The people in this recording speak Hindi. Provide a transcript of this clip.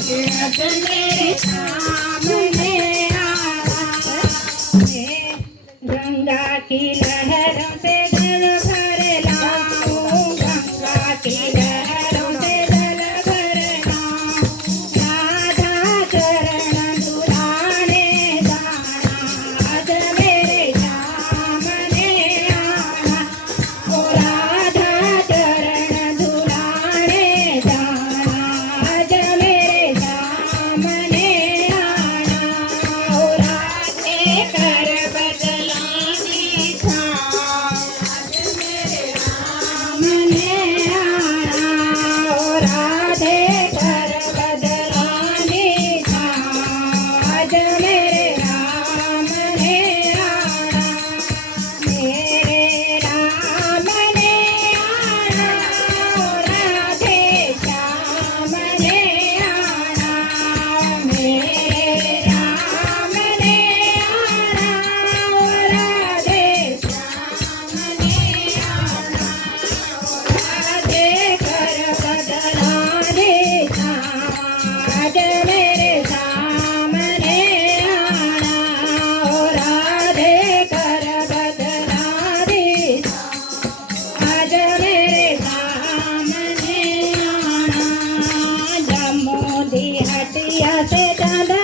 आज मेरे सामने आना। गंगा की लहरों से जल भर लाऊं, गंगा की लहरों से जल भर लाऊं। राधा चरण दुलाने जाना, आज मेरे सामने आना। ओ राधा चरण दुलाने जाना, आज मेरे सामने आना। ओ राधे कर बदलानी छाँव, आज मेरे सामने आना। ओ राधे कर बदलानी छाँव, आज मेरे सामने आना। मेरे राम ने आना, ओ राधे श्याम ने आना। मेरे राम ने आना, ओ राधे श्याम ने आना। राधे कर बदलाने छाँव, आज मेरे सामने आना। ओ राधे कर बदलाने छाँव, आज मेरे सामने आना। जम्मू दी हटिया से चांदा